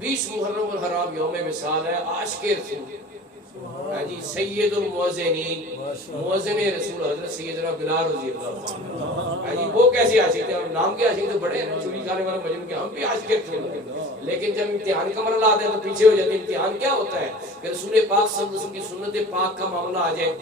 20 محرم الحرام یوم وصال ہے عاشق رسول جی سید المؤذنین مؤذن رسول حضرت سیدنا بلال رضی اللہ عنہ جی وہ کیسے عاشق تھے؟ نام کے عاشق تو بڑے ہیں، چوری کھانے والا مجنون کے، ہم بھی عاشق رسول ہیں، لیکن جب امتحان کا مرحلہ آتا ہے تو پیچھے ہو جاتے ہیں۔ امتحان کیا ہوتا ہے کہ رسول پاک صلی اللہ علیہ وسلم کی سنت پاک کا معاملہ آ جائے،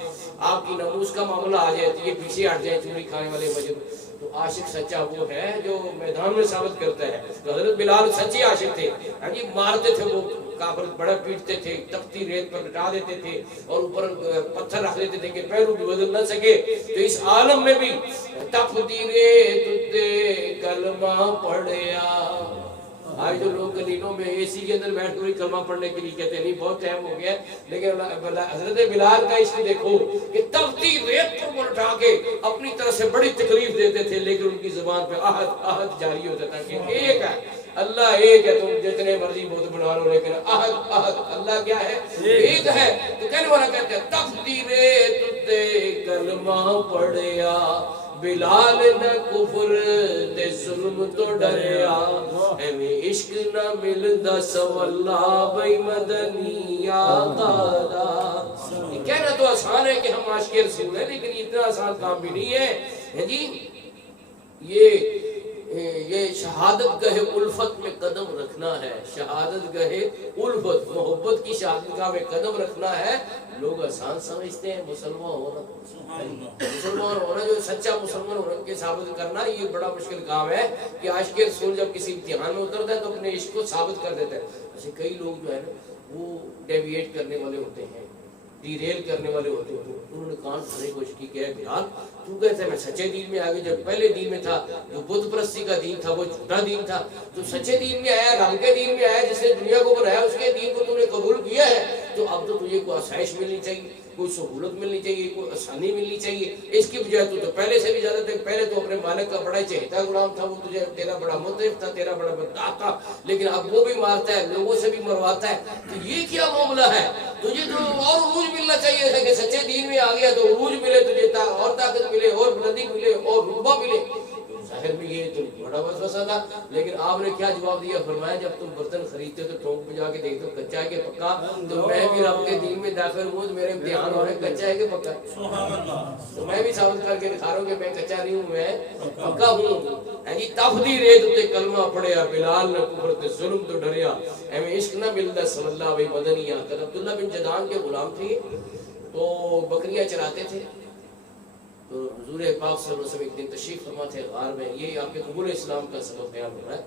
آپ کی ناموس کا معاملہ آ جائے تو یہ پیچھے ہٹ جائے چوری کھانے والے مجنون۔ تو عاشق سچا وہ ہے جو میدان میں ثابت کرتا ہے۔ تو حضرت بلال سچے عاشق تھے، جی مارتے تھے وہ کافر، بڑا پیٹتے تھے، تختی ریت پر لٹا دیتے تھے اور اوپر پتھر رکھ دیتے تھے کہ پیروں بھی بدل نہ سکے۔ تو اس عالم میں بھی تفتی ریت تے کلمہ پڑھیا۔ آج جو لوگ گلیوں میں اے سی کے اندر بیٹھ کر کلمہ پڑھنے کے لیے کہتے ہیں نہیں بہت ٹائم ہو گیا، لیکن حضرت بلال کا اس میں دیکھو کہ تختی ریت پر اٹھا کے اپنی طرف سے بڑی تکلیف دیتے تھے، لیکن ان کی زبان پہ آہد آہد جاری ہوتا تھا کہ ایک ہے اللہ، ایک ہے، تم جتنے مرضی بت بنا لو لیکن احد احد اللہ کیا ہے؟ ایک ہے۔ تو کہنے والا کہتے ہیں تفتی ریت تے کلمہ پڑھیا، بلال نہ کفر تے ظلم تو ڈریا، ایویں عشق نہ ملدا سواللہ بھئی مدنی آقا۔ یہ کہنا تو آسان ہے کہ ہم عاشق رسول ہیں، لیکن اتنا آسان کام بھی نہیں ہے جی۔ یہ شہادت گاہ الفت میں قدم رکھنا ہے، شہادت گاہ الفت، محبت کی شہادت گاہ میں قدم رکھنا ہے۔ لوگ آسان سمجھتے ہیں مسلمان ہونا، مسلمان ہونا جو سچا مسلمان ہونا کے ثابت کرنا یہ بڑا مشکل کام ہے کہ عاشق رسول جب کسی امتحان میں اترتا ہے تو اپنے عشق کو ثابت کر دیتا ہے۔ ایسے کئی لوگ جو ہے نا وہ ڈیویٹ کرنے والے ہوتے ہیں، ڈیریل کرنے والے ہوتے ہیں، انہوں نے کان پھڑنے کی کوشش کی کہ بلال تو کہتے ہیں میں سچے دین میں آگے، جب پہلے دین میں تھا جو بت پرستی کا دین تھا وہ جھوٹا دین تھا، تو سچے دین میں آیا، رب کے دین میں آیا، جس نے دنیا کو بنایا اس کے دین کو تم نے قبول کیا ہے، تو اب تو تجھے کوئی آسائش ملنی چاہیے، کوئی سہولت ملنی چاہیے، کوئی آسانی ملنی چاہیے۔ اس کی بجائے تو پہلے سے بھی زیادہ تک پہلے تو اپنے مالک کا بڑا چہیتا غلام تھا، وہ تجھے تیرا بڑا مطرف تھا، تیرا بڑا بدعا تھا، لیکن اب وہ بھی مارتا ہے، لوگوں سے بھی مرواتا ہے۔ تو یہ کیا معاملہ ہے؟ تجھے تو اور عروج ملنا چاہیے تھا کہ سچے دین میں آ گیا تو عروج ملے تجھے، اور طاقت ملے، اور بلندی ملے، اور رتبہ ملے۔ ظاہر میں یہ تو بڑا وسوسہ تھا، لیکن آپ نے کیا جواب دیا؟ فرمایا جب تم برتن خریدتے تو ٹھونک پہ جا کے دیکھتے ہو کچا ہے کہ پکا، تو میں بھی رب کے دین میں داخل ہوں، میرے امتحان ہو رہے ہیں کچا ہے کہ پکا ہے، تو میں بھی ثابت کر کے دکھا رہا ہوں کہ میں کچا نہیں ہوں، میں پکا ہوں۔ جی تفتی ریت تے کلمہ پڑھیا، بلال نہ کفر تے ظلم تو ڈریا، ایویں عشق نہ ملدا صلی بھئی مدنی آقا۔ عبداللہ بن جدعان کے غلام تھے تو بکریاں چراتے تھے، تو حضور پاک صلی اللہ علیہ وسلم ایک دن تشریف فرما تھے غار میں، یہ آپ کے قبول اسلام کا سبب بیان ہو رہا ہے۔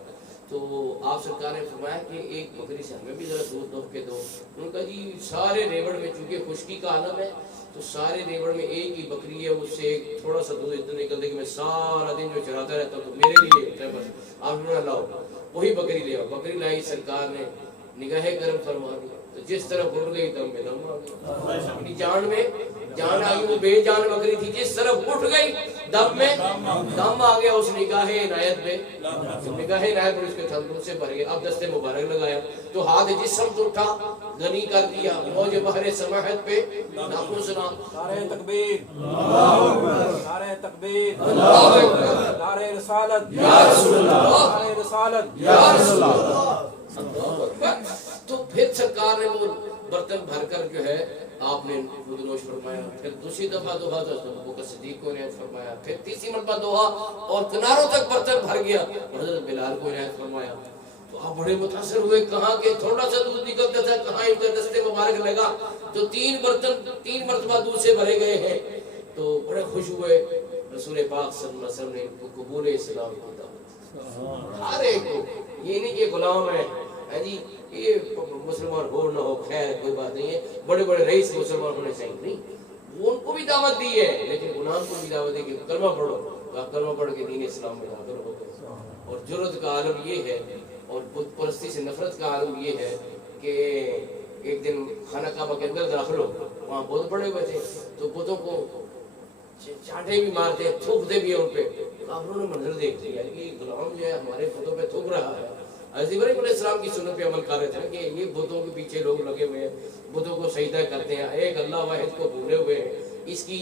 تو آپ سرکار نے فرمایا کہ ایک بکری سے ہمیں بھی ذرا دودھ دو کے دو۔ انہوں نے کہا جی سارے ریوڑ میں چونکہ خشکی کا عالم ہے تو سارے ریوڑ میں ایک ہی بکری ہے، اس سے تھوڑا سا دودھ اتنا نکلتا ہے کہ میں سارا دن جو چراتا رہتا ہوں تو میرے لیے ہوتا ہے، بس آپ نے لاؤ وہی بکری لے آؤ۔ بکری لائی، سرکار نے نگاہ کرم فرما دی، تو جس طرف اڑ گئی دم میں دم آ گیا، اپنی جان میں جان آئی، وہ بے جان بکری تھی، جس طرف اٹھ گئی دم میں دم آ گیا۔ اس نگاہ عنایت میں نگاہ عنایت پر اس کے تھلوں سے بھر گیا۔ اب دستے مبارک لگایا تو ہاتھ جس سمت اٹھا غنی کر دیا، موج بحر سماحت پہ ناخن سنا، نعرہ تکبیر، نعرہ تکبیر، نعرہ رسالت یا رسول اللہ، نعرہ رسالت یا رسول اللہ۔ تو پھر سرکار نے وہ برتن بھر کر جو ہے آپ نے خود نوش فرمایا، پھر دوسری دفعہ دوہا تو ابو بکر صدیق کو عنایت فرمایا، پھر تیسری مرتبہ دوہا اور کناروں تک برتن بھر گیا، حضرت بلال کو عنایت فرمایا۔ تو آپ بڑے متاثر ہوئے، کہاں کہ تھوڑا سا دودھ نکلتا تھا، کہاں ان کا دستے مبارک لگا، تو تین برتن تین مرتبہ دودھ سے بھرے گئے ہیں، تو بڑے خوش ہوئے۔ رسول پاک صلی اللہ علیہ وسلم نے ان کو قبول اسلام کی دعوت، ہر ایک کو، یہ نہیں کہ غلام ہے جی یہ مسلمان ہو نہ ہو خیر کوئی بات نہیں ہے، بڑے بڑے رئیس مسلمان ہونے چاہیے، نہیں، وہ ان کو بھی دعوت دی ہے، لیکن غلام کو بھی دعوت دی کہ کلمہ پڑھو، آپ کلمہ پڑھ کے دین اسلام میں داخل ہو گئے۔ اور جرأت کا عالم یہ ہے، اور بت پرستی سے نفرت کا عالم یہ ہے کہ ایک دن خانہ کعبہ کے اندر داخل ہو، وہاں بت پڑے ہوئے تھے، تو بتوں کو چانٹے بھی مارتے ہیں، تھوکتے بھی ہیں ان پہ۔ کافروں نے منظر دیکھ لیا کہ یہ غلام جو ہے ہمارے بتوں پہ تھوک رہا ہے۔ حضرت ابراہیم علیہ السلام کی سنت پہ عمل کر رہے تھے کہ یہ بتوں کے پیچھے لوگ لگے ہوئے ہیں، بتوں کو سجدہ کرتے ہیں، ایک اللہ واحد کو بھولے ہوئے ہیں، اس کی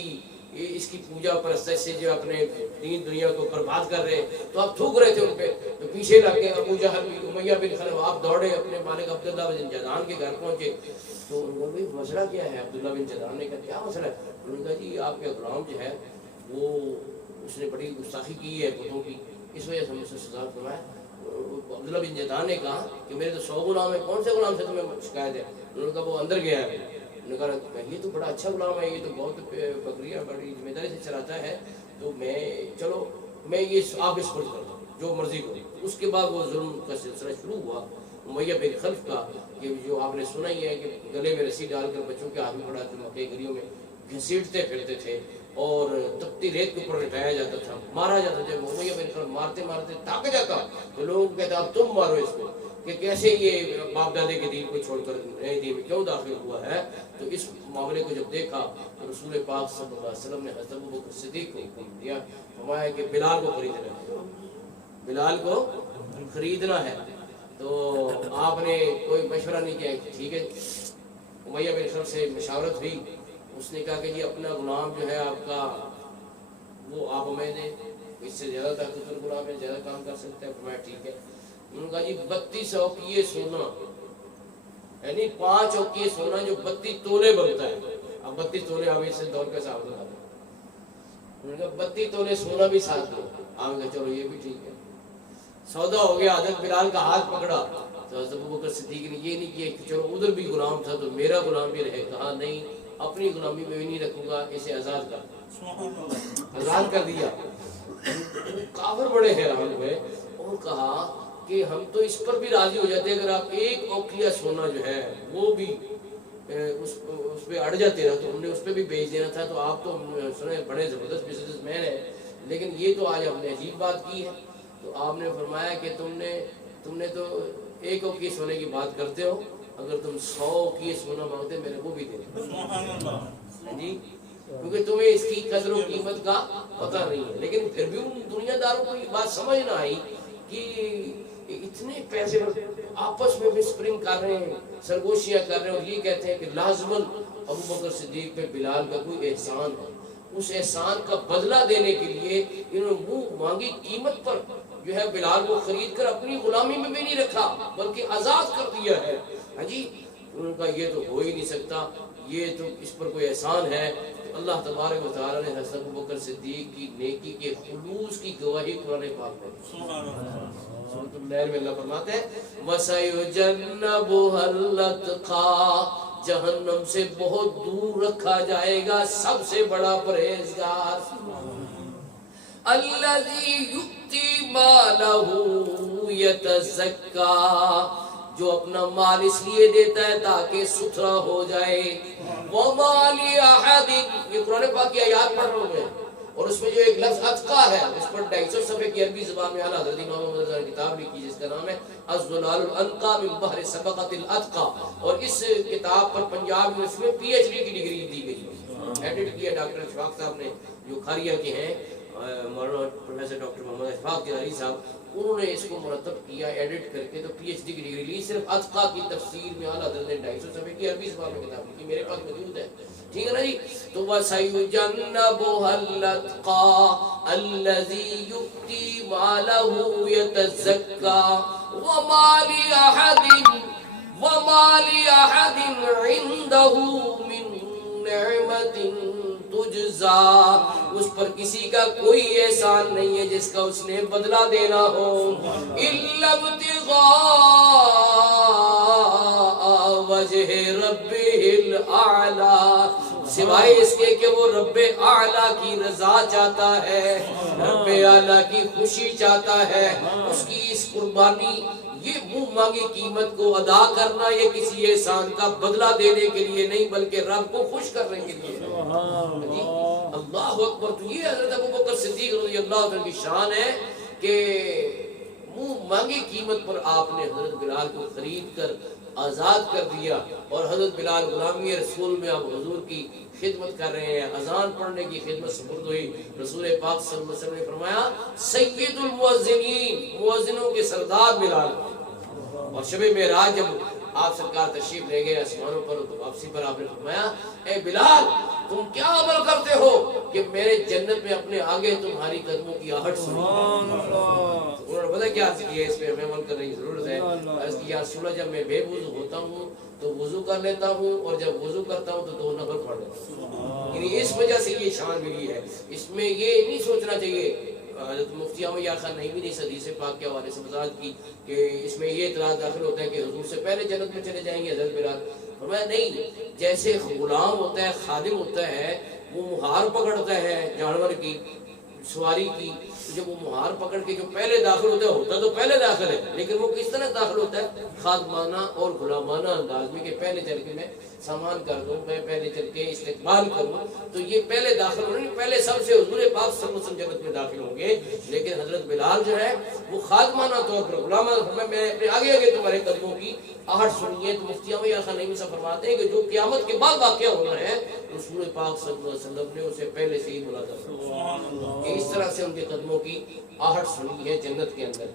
یہ اس کی پوجا پرستش سے جو اپنے دین دنیا کو برباد کر رہے ہیں، تو آپ تھوک رہے تھے ان پہ، تو پیچھے لگ کے ابو جہل بھی، امیہ بن خلف، آپ دوڑے اپنے مالک عبداللہ بن جدعان کے گھر پہنچے، تو انہوں نے کہا مسئلہ کیا ہے؟ عبداللہ بن جدعان نے کہا کیا مسئلہ ہے؟ انہوں نے کہا جی آپ کے غلام جو ہے وہ اس نے بڑی گستاخی کی ہے بتوں کی، اس وجہ سے ہم اسے سزا فرمایا۔ عبداللہ بن جدعان نے کہا کہ میرے تو 100 غلام ہیں، کون سے غلام سے تمہیں شکایت ہے؟ انہوں نے کہا وہ اندر گیا ہے۔ انہوں نے کہا یہ تو بڑا اچھا غلام ہے، یہ تو بہت بکریاں بڑی ذمہ داری سے چلاتا ہے، تو میں چلو میں یہ آپ اس پر کرتا ہوں جو مرضی کرو۔ اس کے بعد وہ ظلم کا سلسلہ شروع ہوا امیہ بن خلف کا، کہ جو آپ نے سنا ہی ہے کہ گلے میں رسی ڈال کر بچوں کے ہاتھ میں پڑا کے مکے گلیوں میں گھسیٹتے پھرتے تھے، اور تپتی ریت کے اوپر لٹایا جاتا تھا، مارا جاتا تھا۔ امیہ بن خلف مارتے مارتے تھک جاتا تو لوگوں کو کہتا اب تم مارو اس کو، کہ کیسے یہ باپ دادے کے دین کو چھوڑ کر نئے دین میں کیوں داخل ہوا ہے۔ تو اس معاملے کو جب دیکھا تو رسول پاک صلی اللہ علیہ وسلم نے حضرت ابوبکر صدیق کو حکم دیا، فرمایا کہ بلال کو خریدنا ہے، بلال کو خریدنا ہے۔ تو آپ نے کوئی مشورہ نہیں کیا، ٹھیک ہے۔ امیہ بن خلف سے مشاورت ہوئی، اس نے کہا کہ جی اپنا غلام جو ہے آپ کا وہ آپ ہمیں دیں، اس سے زیادہ طاقتور غلام ہے، زیادہ کام کر سکتا ہے۔ فرمایا ٹھیک ہے۔ انہوں نے کہا جی 32 اوقیے سونا، یعنی 5 اوقیے سونا جو 32 تولے بنتا ہے۔ اب 32 تولے آپ اس سے دور کے حساب لگا دیں۔ انہوں نے کہا 32 تولے سونا بھی ساتھ دو۔ آپ نے کہا چلو یہ بھی ٹھیک ہے، سودا ہو گیا۔ حضرت بلال کا ہاتھ پکڑا تو حضرت ابوبکر صدیق نے یہ نہیں کیا کہ چلو ادھر بھی غلام تھا تو میرا غلام بھی رہے، کہا نہیں اپنی غلامی میں بھی نہیں رکھوں گا، اسے آزاد کر، آزاد کر دیا۔ کافر بڑے حیران ہوئے اور کہا کہ ہم تو اس پر بھی راضی ہو جاتے اگر آپ 1 اوقیہ سونا جو ہے وہ بھی اس پہ اڑ جاتے نا، تو ہم نے اس پہ بھی بیچ دینا تھا۔ تو آپ تو سنے بڑے زبردست بزنس مین ہیں، لیکن یہ تو آج ہم نے عجیب بات کی ہے۔ تو آپ نے فرمایا کہ تم نے تو 1 اوقیہ سونے کی بات کرتے ہو، اگر تم 100 اوقیہ سونا مانگتے میرے کو بھی دے دو جی، کیونکہ تمہیں اس کی قدر و قیمت کا پتہ نہیں ہے۔ لیکن پھر بھی ان دنیا داروں کو یہ بات سمجھ نہ آئی کہ اتنے پیسے آپس میں وسپرنگ کر رہے ہیں، سرگوشیاں کر رہے ہیں، اور یہ کہتے ہیں کہ لازماً ابوبکر صدیق پہ بلال کا کوئی احسان ہے، اس احسان کا بدلہ دینے کے لیے انہوں نے منہ مانگی قیمت پر جو ہے بلال کو خرید کر اپنی غلامی میں بھی نہیں رکھا بلکہ آزاد کر دیا ہے۔ ہاں جی، انہوں نے کہا یہ تو ہو ہی نہیں سکتا، یہ تو اس پر کوئی احسان ہے۔ تو اللہ تبارک و تعالیٰ نے حضرت ابوبکر صدیق کی نیکی کے خلوص کی گواہی قرآن پاک میں سورۃ اللیل میں اللہ فرماتے ہیں وَسَيُجَنَّبُهَا الْأَتْقَى، جہنم سے بہت دور رکھا جائے گا سب سے بڑا پرہیزگار، الَّذِي يُؤْتِي مَالَهُ يَتَزَكَّى، جو اپنا مال اس لیے دیتا ہے تاکہ ستھرا ہو جائے۔ وَمَا لِأَحَدٍ، یہ قرآن پاک کی آیات پڑھ رہا ہوں میں، اور اس میں جو ایک لفظ اتقا ہے اس پر 250 صفحے کی عربی زبان میں اعلیٰ حضرت امام محمد رضا نے کتاب لکھی جس کا نام ہے الظلال الانقا من بحر سبقت الاتقا، اور اس کتاب پر پنجاب یونیورسٹی میں پی ایچ ڈی کی ڈگری دی گئی، ایڈٹ کیا ڈاکٹر اشفاق صاحب نے جو کھاریا کے ہیں، مولانا پروفیسر ڈاکٹر محمد اشفاق جلالی صاحب، انہوں نے اس کو مرتب کیا ایڈٹ کر کے، تو پی ایچ ڈی کی ڈگری لی صرف اتقا کی تفسیر میں اعلیٰ حضرت نے 250 صفحے کی عربی زبان میں کتاب لکھی، میرے پاس موجود ہے، ٹھیک ہے نا جی۔ تو وَسَيُجَنَّبُهَا الْأَتْقَى الَّذِي يُؤْتِي مَالَهُ يَتَزَكَّى وَمَا لِأَحَدٍ عِندَهُ مِن نِعْمَةٍ تُجْزَى، اس پر کسی کا کوئی احسان نہیں ہے جس کا اس نے بدلہ دینا ہو، إِلَّا ابْتِغَاءَ وَجْهِ رَبِّهِ الْأَعْلَى، سوائے اس کے کہ وہ رب اعلیٰ کی رضا چاہتا ہے، رب اعلیٰ کی خوشی چاہتا ہے، اس کی اس قربانی، یہ منہ مانگی قیمت کو ادا کرنا، یہ کسی احسان کا بدلہ دینے کے لیے نہیں بلکہ رب کو خوش کرنے کے لیے۔ اللہ اکبر، تو یہ حضرت ابوبکر صدیق رضی اللہ عنہ کی شان ہے کہ منہ مانگی قیمت پر آپ نے حضرت بلال کو خرید کر آزاد کر دیا، اور حضرت بلال غلامی رسول میں اب حضور کی خدمت کر رہے ہیں، اذان پڑھنے کی خدمت سپرد ہوئی۔ رسول پاک صلی اللہ علیہ وسلم نے فرمایا سید المؤذنین، مؤذنوں کے سردار بلال، اور شب معراج جب آپ سرکار تشریف لے گئے آسمانوں پر، تو واپسی پر آپ نے فرمایا اے بلال تم کیا عمل کرتے ہو کہ میرے جنت میں اپنے آگے تمہاری قدموں کی آہٹ سنی۔ انہوں نے پتہ کیا عرض کیا، اس پہ ہمیں عمل کرنے کی ضرورت ہے۔ عرض کیا رسول اللہ جب میں بے وضو ہوتا ہوں تو وضو کر لیتا ہوں، اور جب وضو کرتا ہوں تو 2 نفل پڑھ لیتا ہوں، یعنی اس وجہ سے یہ شان ملی ہے۔ اس میں یہ نہیں سوچنا چاہیے، حضرت مفتی احمد یار خان نعیمی نے اس حدیث پاک کے حوالے سے وضاحت کی کہ اس میں یہ اعتراض داخل ہوتا ہے کہ حضور سے پہلے جنت میں چلے جائیں گے حضرت بلال۔ فرمایا نہیں، جیسے غلام ہوتا ہے، خادم ہوتا ہے، وہ مہار پکڑتا ہے جانور کی سواری کی، جب وہ مہار پکڑ کے جو پہلے داخل ہوتا تو پہلے داخل ہے، لیکن وہ کس طرح داخل ہوتا ہے؟ خادمانہ اور غلامانہ انداز میں، کہ پہلے چل کے میں سامان کر دوں، میں پہلے چل کے استقبال کروں، تو یہ پہلے داخل ہونے، پہلے سب سے حضور پاک صلی اللہ علیہ وسلم جنت میں داخل ہوں گے۔ لیکن حضرت بلال جو ہے وہ خادمانہ طور پر غلامانہ، میں اپنے آگے آگے تمہارے قدموں کی آہٹ سنیے۔ تو مفتی احمد یار خان نعیمی سے فرماتے ہیں کہ جو قیامت کے بعد واقعہ ہونا ہے رسول پاک صلی اللہ علیہ وسلم نے اسے پہلے سے ہی ملاحظہ فرمایا، اس طرح سے ان کے قدموں کی آہٹ سنی ہے جنت کے اندر۔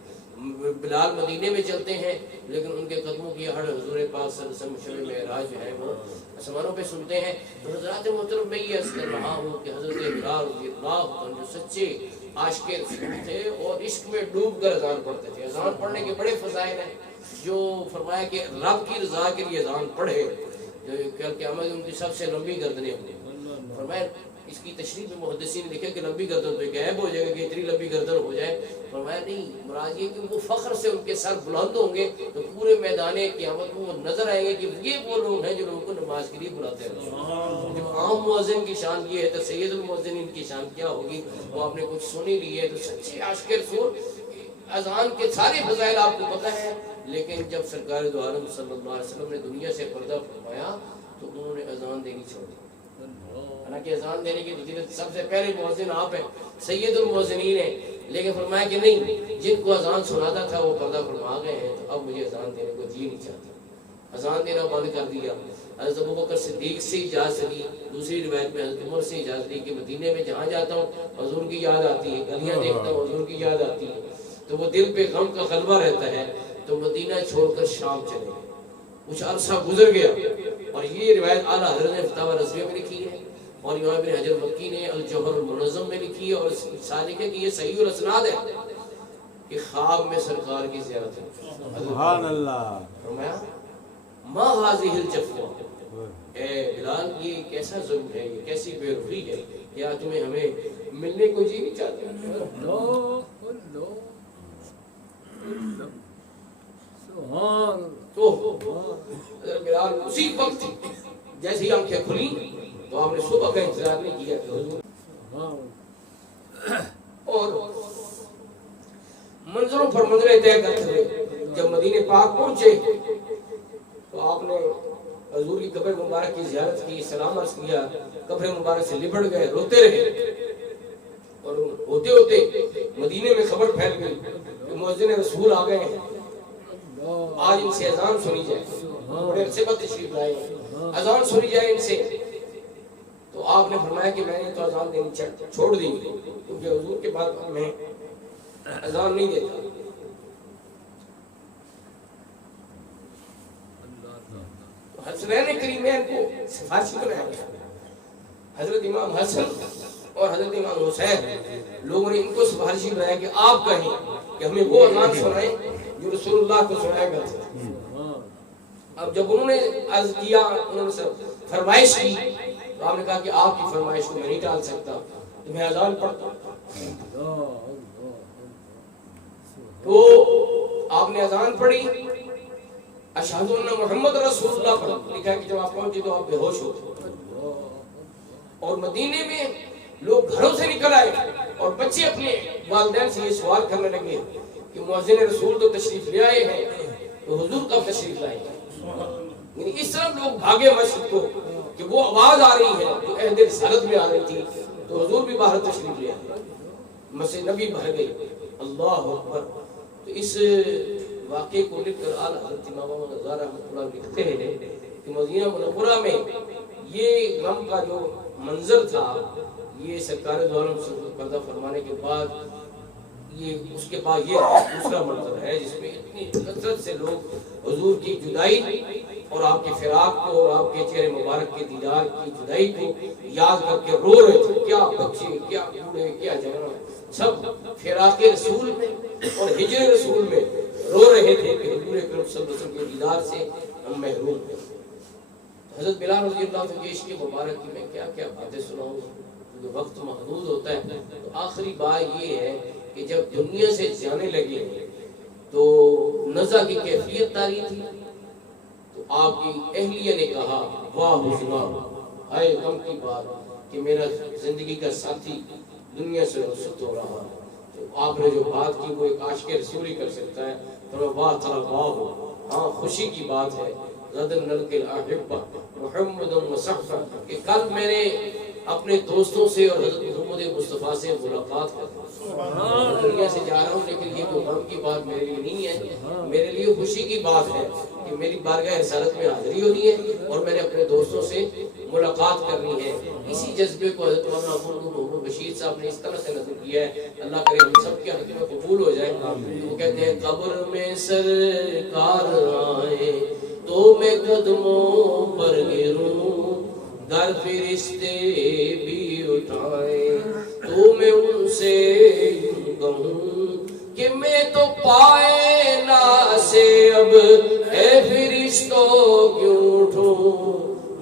بلال مدینے میں چلتے ہیں لیکن ان کے قدموں کی آہٹ حضور پاک صلی اللہ علیہ وسلم شب معراج جو ہے وہ آسمانوں پہ سنتے ہیں۔ تو حضرات محترم میں یہ عرض کر رہا ہوں کہ حضرت بلال رضی اللہ عنہ جو سچے عاشق رسول تھے اور عشق میں ڈوب کر اذان پڑھتے تھے۔ اذان پڑھنے کے بڑے فضائل ہیں، جو فرمایا کہ رب کی رضا کے لیے اذان پڑھے جو کل قیامت ان کی سب سے لمبی گردنیں ہوں گی۔ فرمایا اس کی تشریح میں محدثین نے لکھا کہ لمبی گردن تو غائب ہو جائے گا کہ اتنی لمبی گردن ہو جائے۔ فرمایا نہیں، مراد یہ کہ وہ فخر سے ان کے سر بلند ہوں گے تو پورے میدان قیامت میں وہ نظر آئیں گے کہ یہ وہ لوگ ہیں جو لوگوں کو نماز کے لیے بلاتے ہیں۔ جب عام مؤذن کی شان یہ ہے تو سید المؤذنین کی شان کیا ہوگی؟ وہ آپ نے کچھ سنی لی ہے۔ تو سچے عاشق رسول اذان کے سارے فضائل آپ کو پتہ ہے، لیکن جب سرکار دو عالم صلی اللہ علیہ وسلم نے دنیا سے پردہ فرمایا تو انہوں نے اذان دینی چھوڑ دی۔ حالانکہ اذان دینے کی فضیلت سب سے پہلے مؤذن آپ ہیں، سید المؤذنین ہیں، لیکن فرمایا کہ نہیں، جن کو اذان سناتا تھا وہ پردہ فرما گئے ہیں تو اب مجھے اذان دینے کو جی نہیں چاہتا، اذان دینا بند کر دیا۔ حضرت ابوبکر صدیق سے اجازت لی، دوسری روایت میں حضرت عمر سے اجازت لی کہ مدینے میں جہاں جاتا ہوں حضور کی یاد آتی ہے، گلیاں دیکھتا ہوں حضور کی یاد آتی ہے، تو وہ دل پہ غم کا غلبہ رہتا ہے، تو مدینہ چھوڑ کر شام چلے گئے۔ کچھ عرصہ گزر گیا اور یہ روایت اعلیٰ حضرت نے فتاوی رضویہ میں لکھی ہے اور امام ابن حجر مکی نے الجوہر المنظم میں لکھی ہے، اور سالک ہے کہ یہ صحیح الاسناد ہے کہ خواب میں سرکار کی زیارت ہے۔ سبحان اللہ۔ فرمایا ما هذه الجفوہ، اے بلال یہ کیسا ظلم ہے، یہ کیسی بے رخی ہے، کیا تمہیں ہمیں ملنے کو جی نہیں چاہتے؟ تو بلال اسی وقت جیسے ہی آنکھیں کھلی تو آپ نے صبح کا انتظار نہیں کیا کہ حضور، اور منظروں پر منظریں طے کرتے ہوئے جب مدینے پاک پہنچے تو آپ نے حضور کی قبر مبارک کی زیارت کی، سلام عرض کیا، قبر مبارک سے لپٹ گئے، روتے رہے، اور ہوتے ہوتے مدینے میں خبر پھیل گئی کہ مؤذن رسول آ گئے ہیں، آج ان سے اذان سنی جائے، بڑے عرصے بعد تشریف لائے، اذان سنی جائے ان سے۔ تو آپ نے فرمایا کہ میں نے تو اذان دینی چھوڑ دی کیونکہ حضور کے بعد میں اذان نہیں دیتا۔ حسنین کریمین کو سفارشی بنایا گیا، حضرت امام حسن اور حضرت امام حسین، لوگوں نے ان کو سفارشی بنایا کہ آپ کہیں کہ ہمیں وہ اذان سنائیں جو رسول اللہ کو سنایا کرتے تھے۔ اب جب انہوں نے عرض کیا، انہوں نے فرمائش کی، تو آپ نے کہا کہ آپ کی فرمائش کو میں نہیں ٹال سکتا، تو میں اذان پڑھتا ہوں۔ تو آپ نے اذان پڑھی، اشہد ان محمد رسول اللہ پڑھا، لکھا کہ جب آپ پہنچے تو آپ بے ہوش ہوتے، اور مدینے میں لوگ گھروں سے نکل آئے اور بچے اپنے والدین سے یہ سوال کرنے لگے کہ مؤذن رسول تو تشریف لے آئے ہیں تو حضور کب تشریف لائیں گے؟ یعنی اس طرح لوگ بھاگے مسجد کو کہ وہ آواز آ رہی ہے جو عہد رسالت میں آ رہی تھی، تو حضور بھی باہر تشریف لے آئے، مسجد نبی بھر گئی۔ اللہ اکبر۔ تو اس واقعے کو لکھ کر اعلیٰ حضرت امام محمد رضا رحمۃ اللہ لکھتے ہیں کہ مدینہ منورہ میں یہ غم کا جو منظر تھا، یہ سرکار دو عالم سے پردہ فرمانے کے بعد یہ اس کے بعد یہ دوسرا منظر ہے جس میں اتنی کثرت سے لوگ حضور کی جدائی اور آپ کے فراق کو اور آپ کے چہرے مبارک کے دیدار کی جدائی کو یاد کر کے رو رہے تھے. کیا بچے، کیا بوڑھے، کیا جوان، سب فراق رسول میں اور ہجر رسول میں رو رہے تھے کہ حضور اکرم صلی اللہ علیہ وسلم کے دیدار سے ہم محروم ہیں. حضرت بلال رضی اللہ عنہ کے عشق مبارک کی میں کیا کیا باتیں سناؤں، کیونکہ وقت محدود ہوتا ہے. تو آخری بات یہ ہے کہ جب دنیا سے جانے لگے تو نزع کی کیفیت طاری تھی. تو آپ کی اہلیہ نے کہا واہ حضور، ہائے غم کی بات کہ میرا زندگی کا ساتھی دنیا سے رخصت ہو رہا ہے. تو آپ نے جو بات کی وہ ایک عاشق رسول ہی کر سکتا ہے. تو واہ تعالیٰ واہ ہو، ہاں خوشی کی بات ہے. غدر نلقی الاحبہ محمد وصحبہ کہ کل میں نے اپنے دوستوں سے اور حضرت محمد مصطفیٰ سے ملاقات کر دنیا سے جا رہا ہوں، لیکن یہ کوئی غم کی بات میرے لیے نہیں ہے، میرے لیے خوشی کی بات ہے کہ میری بارگاہ رسالت میں حاضری ہونی ہے اور میں نے اپنے دوستوں سے ملاقات کرنی ہے. اسی جذبے کو حضرت مولانا محمد بشیر صاحب نے اس طرح سے نظر کیا ہے. اللہ کرے ہم سب کے حق میں قبول ہو جائے. وہ کہتے ہیں قبر میں سرکار آئے تو میں قدموں پر گروں، در فرشتے بھی اٹھائے تو میں ان سے یوں کہوں کہ میں تو پائے نا سے اب اے فرشتوں کیوں اٹھوں.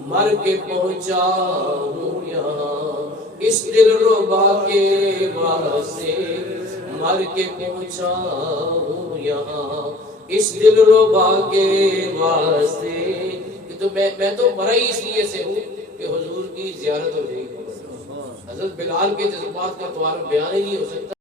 مر کے پہنچا ہوں یہاں اس دل ربا کے واسطے، مر کے پہنچا ہوں یہاں اس دل ربا کے واسطے. تو میں تو مرا ہی اس لیے سے ہوں کہ حضور کی زیارت ہو جائے گی. حضرت بلال کے جذبات کا تو بیان ہی نہیں ہو سکتا.